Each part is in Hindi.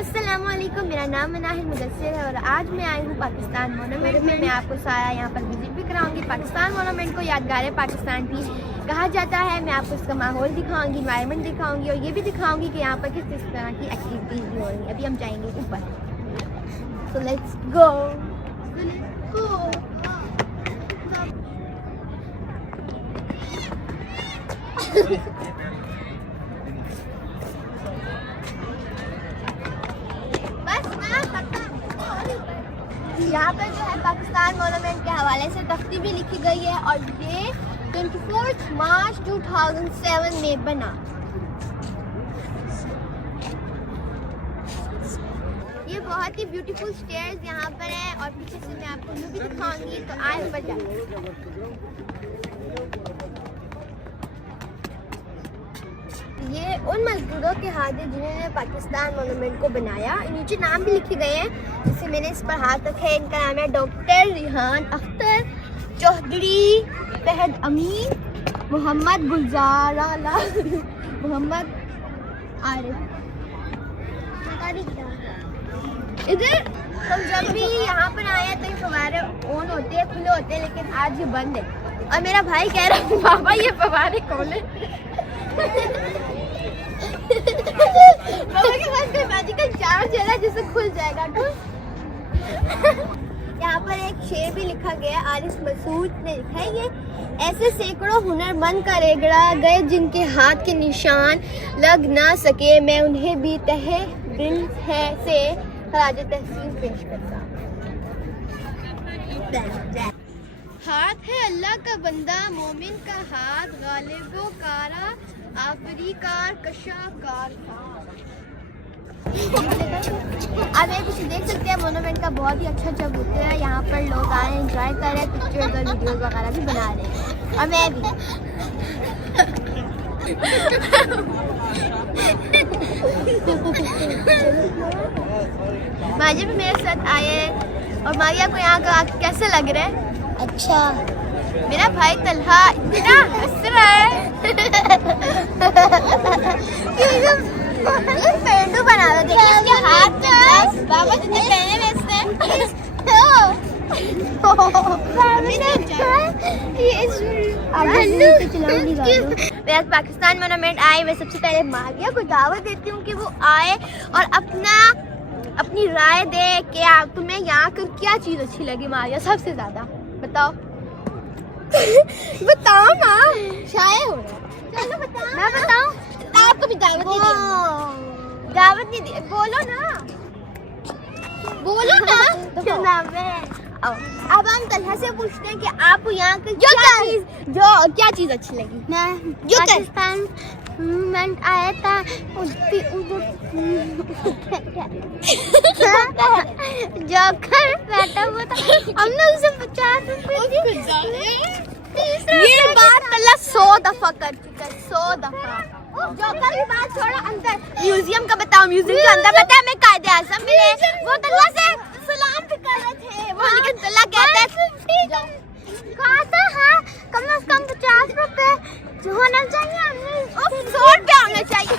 अस्सलामुअलैकुम, मेरा नाम मनाहिल मुदस्सिर है और आज मैं आई हूँ पाकिस्तान मोनूमेंट में। मैं आपको सारा यहाँ पर विजिट भी कराऊंगी। पाकिस्तान मोनूमेंट को यादगार पाकिस्तान भी कहा जाता है। मैं आपको इसका माहौल दिखाऊंगी, इन्वायरमेंट दिखाऊंगी और ये भी दिखाऊंगी कि यहाँ पर किस तरह की एक्टिविटीज़ भी हो रही हैं। अभी हम जाएंगे ऊपर, सो लेट्स गो। यहाँ पर जो है पाकिस्तान मोनूमेंट के हवाले से तख्ती भी लिखी गई है और ये 24 मार्च 2007 में बना। ये बहुत ही ब्यूटीफुल स्टेयर्स यहाँ पर है और पीछे से मैं आपको व्यू भी दिखाऊंगी, तो आए ऊपर जाएंगे। ये उन मजदूरों के हाथ है जिन्होंने पाकिस्तान मोनूमेंट को बनाया। नीचे नाम भी लिखे गए हैं, जिससे मैंने इस पर हाथ रखा है। इनका नाम है डॉक्टर रिहान अख्तर चौधरी, फहद अमीन, मोहम्मद गुलजारा, मोहम्मद आरिफ। इधर हम जब भी यहाँ पर आए तो ये फव्वारे ऑन होते हैं, खुले होते हैं, लेकिन आज ये बंद है। और मेरा भाई कह रहा है बाबा ये फव्वारे कौन है? बाबा के पास कोई मैजिकल चार्ज है जिससे खुल जाएगा। यहाँ पर एक शेर भी लिखा गया है, आरिफ मसूद ने लिखा है। ये ऐसे सैकड़ों हुनरमंद का रेगड़ा गए जिनके हाथ के निशान लग ना सके, मैं उन्हें भी तहे दिल है से खराज तहसीन पेश करता। हाथ है अल्लाह का बंदा, मोमिन का हाथ, गालिबो कारा, आफरी कार, कशा कार। अब एक कुछ देख सकते हैं, मोनूमेंट का बहुत ही अच्छा चबूतरा है। यहाँ पर लोग आए एंजॉय कर रहे हैं, पिक्चर्स और वीडियोस वगैरह भी बना रहे हैं और मैं भी। माजिद भी मेरे साथ आए और मारिया को यहाँ का कैसे लग रहा है? अच्छा। मेरा भाई तलहा इतना हंस रहा है। पेंडू बना रहा, देखिए इसके हाथ में बाबा जितने पहने हुए मैं पाकिस्तान मोनूमेंट आए। मैं सबसे पहले मारिया को दावत देती हूँ कि वो आए और अपनी राय दे कि तुम्हें यहाँ कर क्या चीज़ अच्छी लगी। मारिया सबसे ज़्यादा बताओ। बताओ ना, शाये हो रहा है। मैं बताऊं? आपको भी दावत नहीं दी। दावत नहीं दी, बोलो ना, बोलो ना। क्या नाम है? अब हम तलहा से पूछते हैं कि आपको यहाँ की क्या चीज अच्छी लगी? मैं जो पाकिस्तान मोनूमेंट आया था जोकर बैठा हुआ था, हमने उसे 50 रुपए ये बात तल्ला 100 दफा कर चुका है, 100 दफा। जोकर की बात छोड़ो, अंदर म्यूजियम का बताओ। म्यूजियम के अंदर पता है मैं कायदे आज़म मिले, वो तल्ला से सलाम भी कर रहे थे वो, लेकिन तल्ला कहता है कम से कम 50 रुपए जो होना चाहिए, 100 रुपया होना चाहिए।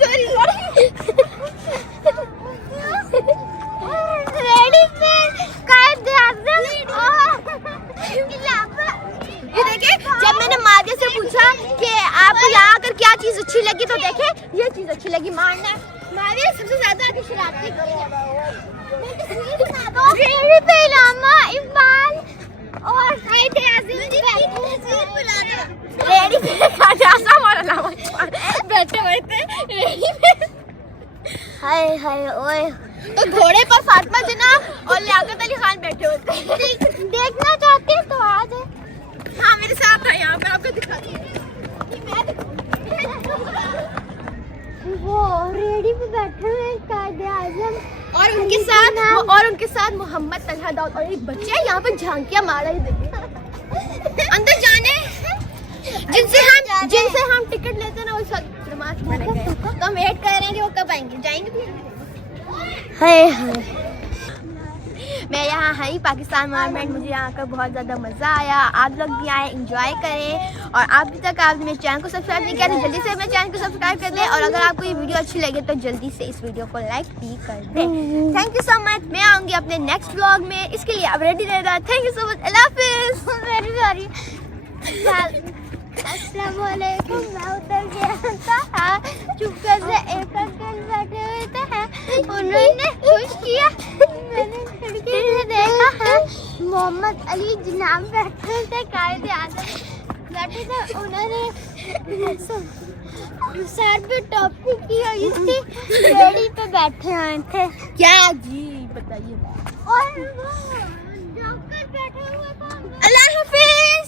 सॉरी रेडी पे कायदे आज़म। ये देखिए, जब मैंने मादिया से पूछा कि आपको यहाँ आकर क्या चीज अच्छी लगी, तो देखे ये चीज अच्छी लगी। मारना मादिया सबसे ज्यादा आगे शरारती इकबाल और बैठे हुए थे। हाय हाय ओए, तो घोड़े पर फातिमा जिन्ना और लियाकत अली खान बैठे होते हैं। देखना चाहते हैं तो आ जाए। हाँ मेरे साथ है, यहाँ पर आपको दिखाती हूँ। वो रेडी पे बैठे हुए कायदे आज़म और उनके साथ मोहम्मद तलहा दाऊद और एक बच्चा है। यहाँ पर झांकियाँ मारा ही देखिए। अंदर जाने जिनसे हम टिकट लेते हैं ना, वो सब नमाज पढ़ने गए, तो हम वेट कर रहे हैं कि वो कब आएंगे। जाएंगे भी। हाय हाय, मैं यहाँ है ही पाकिस्तान मोमेंट, मुझे यहाँ का बहुत ज़्यादा मज़ा आया। आप लोग भी आए, इंजॉय करें। और अभी तक आप मेरे चैनल को सब्सक्राइब नहीं किया तो जल्दी से मेरे चैनल को सब्सक्राइब कर दें। और अगर आपको ये वीडियो अच्छी लगे तो जल्दी से इस वीडियो को लाइक भी कर दें। Thank you so much. मैं आऊँगी अपने नेक्स्ट व्लॉग में, इसके लिए आप रेडी रहना। Thank you so much. अल्लाह हाफिज़। Very sorry. अस्सलाम वालेकुम। मैं उतर गया था, चुपके से एक अंकल बैठे हुए थे, उन्होंने कुछ किया, मैंने खिड़की से देखा है मोहम्मद अली जनाब बैठे थे, कायदे आज़म बैठे थे, उन्होंने सर पे टोपी की और इसकी रेडी पे बैठे हुए थे। क्या जी बताइए। और वो जोकर बैठे हुए थे। अल्लाह हाफिज़।